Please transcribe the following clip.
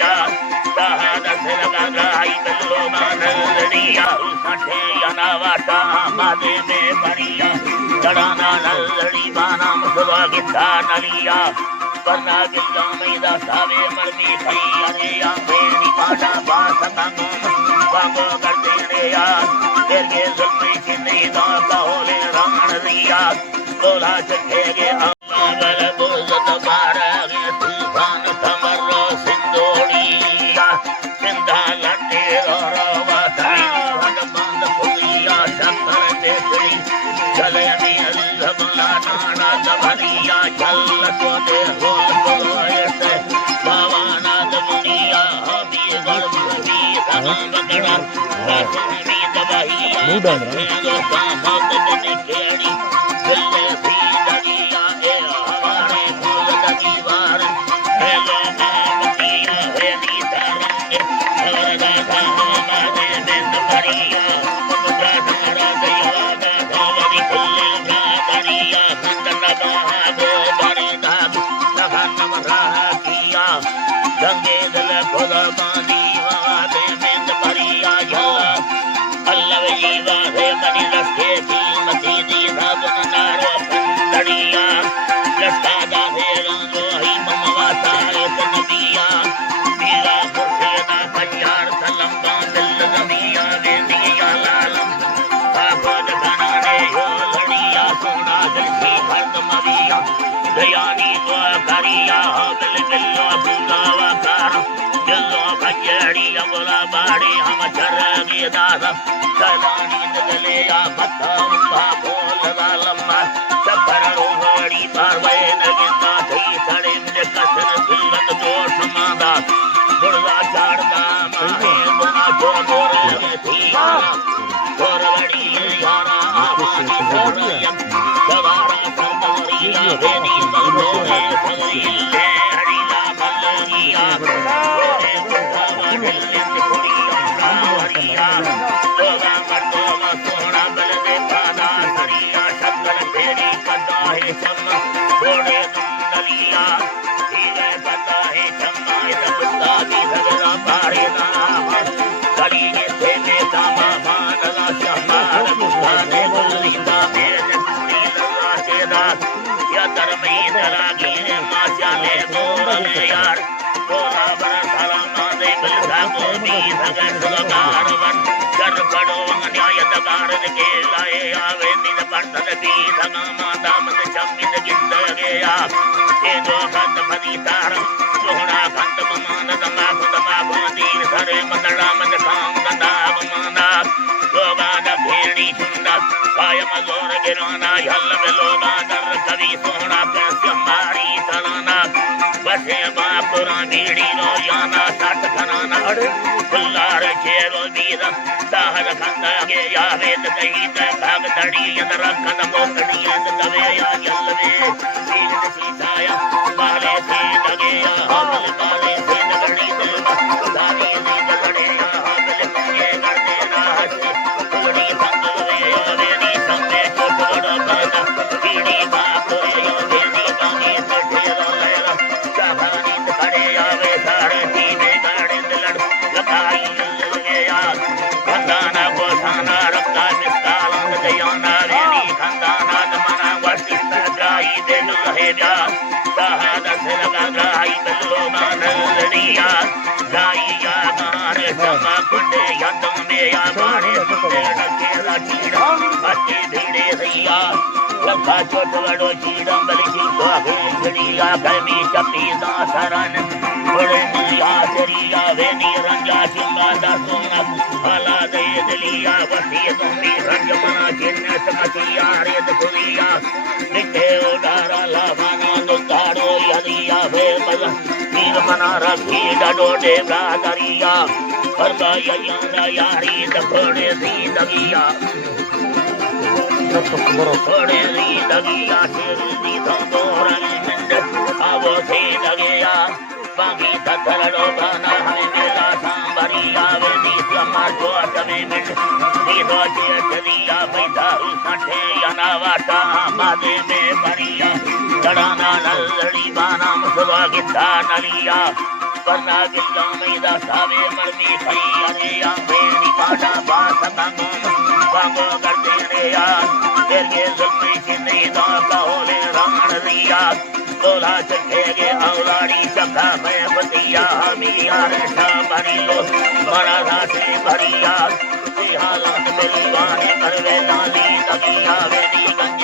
जा सहादा से लगा गई बल्लो नलिया उठे अनावाटा मादे में बनिया चढ़ाना नलड़ी बाना मुसवा गिद्धा नलिया करना गिल्ला मैदा सावे मर्दी खई अरे या मेरी बाटा बास कंगो वागो करते रे यार तेरे जुल्फे चिन्नी दा कहोले राण रिया तोला चखेगे अल्लाह बुज़त बारगे तूफान तमरो सिंदोड़िया सिंधा लटे रोवा ताई वड बंद फुलिया शक्कर देखी चले नी अल्लाह बला नाना दबरिया चल तो दे होल कोएसे बावाना दमुनिया हबी गरबी तमाम बगड़ा रसूली दवाइया दो सामत बने केड़ी दिले भी दरिया ए हमारे फूल दीवार हेलो मामतिया है नी तरंगे सरदा हमारे बिंद करिया मुद्रा दया दा भवरी फूल का दरिया मंदना बागो बरदा लगन रहा किया गंगे दल खुद बानी वादे बिंद करिया या अल्लाह जीवा है मनी रखे की मदीनी भागन नारो पंडड़िया लस्कादा है रंगो ही ममवा सारे नबिया पीला मुर्शिदा कल्याण सलम दिल नबिया वे दिया लालम आफत बनाने हो लड़िया सोना दिल की हरद मरिया दयानी दुआ करिया दिल दिलो बुलावा कर दिलो भजड़ी अबला बाड़ी हम चरगे दादा सदानी नगले या बता बोल वालम्मा सफर रोहड़ी पारवे नगिंदा थई सड़े में कसर सिलत दोष मादा गुड़गा चाड़दा माहे गुना जो मोरे थी गोरवड़ी यारा आवानी गोरयम सवारा सरदरिया बेनी बलबोले सगीले हरिला बल्लिया गोरे गुंडा दिल्ली कुड़िया हरिया तोगा मटोगा सोना बल दे पादा सरिया शक्कर फेरी कदा है चम्मा घोड़े नलिया धीरे कदा है चम्मा सबका दी धगरा पारे नाम कली के थे दामा मानला चम्मा गुस्ताने बुलिंदा मेरे पूरी लगा के दास या तरमी दरागी माचा ले बोले यार तोला बर सलामा दे बिलसा को दी धगन लगारवन कर पड़ो न्याय दगार के लाए आवे दिन बर्तन दी धगा माता मत चमिन गिंद गया ये दो खत फदी तार सोहना खंड मान दमा खुदमा दीन धरे मदड़ा मद काम गंदा माना लोगा द भेड़ी चुंदा कायम जोर गिराना हल बेलोगा दर कवि सोहना कैसे मारी तलाना बसे बापुरा बीड़ी रो याना सट खनाना फुल्लार चेरो दीदा दाहर खंदा के यावेद कही ते भाग दड़ी अंदर कदम मोटड़ी दवे या जलवे सीन सीताया बाले से लगे या हमल बाले से लगड़ी दे दानी ने लगड़े या हमल के कर देना हसी थोड़ी संगवे या वेनी संगे छोटड़ पैदा बीड़ी बाप या वेनी बानी से ठेरा लेला साहनी खड़े या वे सारे तीने गाड़े लड़ लगाई लगे या खंदाना गोसाना रक्का मिस्काला दयाना रेनी खंदाना दमना वर्षी सजाई दे लहे जा सहादा से लगा गई बल्लो नलिया गाई या मारे समा कुंडे यंदम में या मारे कुंडे रखेला चीड़ा अच्छे धीरे भैया लखा छोट बड़ो चीड़ा बलसी को घड़िया कमी चपी दासरन बड़े मिलिया चरिया वेनी रंजा चिंगा दसोना भला दे दिलिया वसी तुम्ही रंज मना चिन्ह समतिया रे दुनिया निके उडारा लावाना दुताड़ो यदिया वे मजा तीर मना रखी डडो देगा दरिया परदा यंदा यारी दखोड़े दी दगिया थोड़े दी दगिया तेरी दी दोरनी मिंद आवो थे दगिया बागी तथरड़ो गाना है मेला सांबरिया वे दी समार जो अटमे मिंद दी दो चरिया बैठा उठे अनावाटा मादे में बरिया चढ़ाना नलड़ी बाना मुसवा गिद्धा नलिया करना गिल्ला मैदा सावे मरमी खई अरे या बेड़ी पाटा बास बागो करते रे यार तेरे जुल्फे चिन्नी दा कहोले राण रिया तोला चखेगे औलाड़ी चखा मैं बतिया मिलिया रेशा भरी लो बड़ा राशि भरिया हालात मिलवाने करवे लाली तगिया वेदी गंज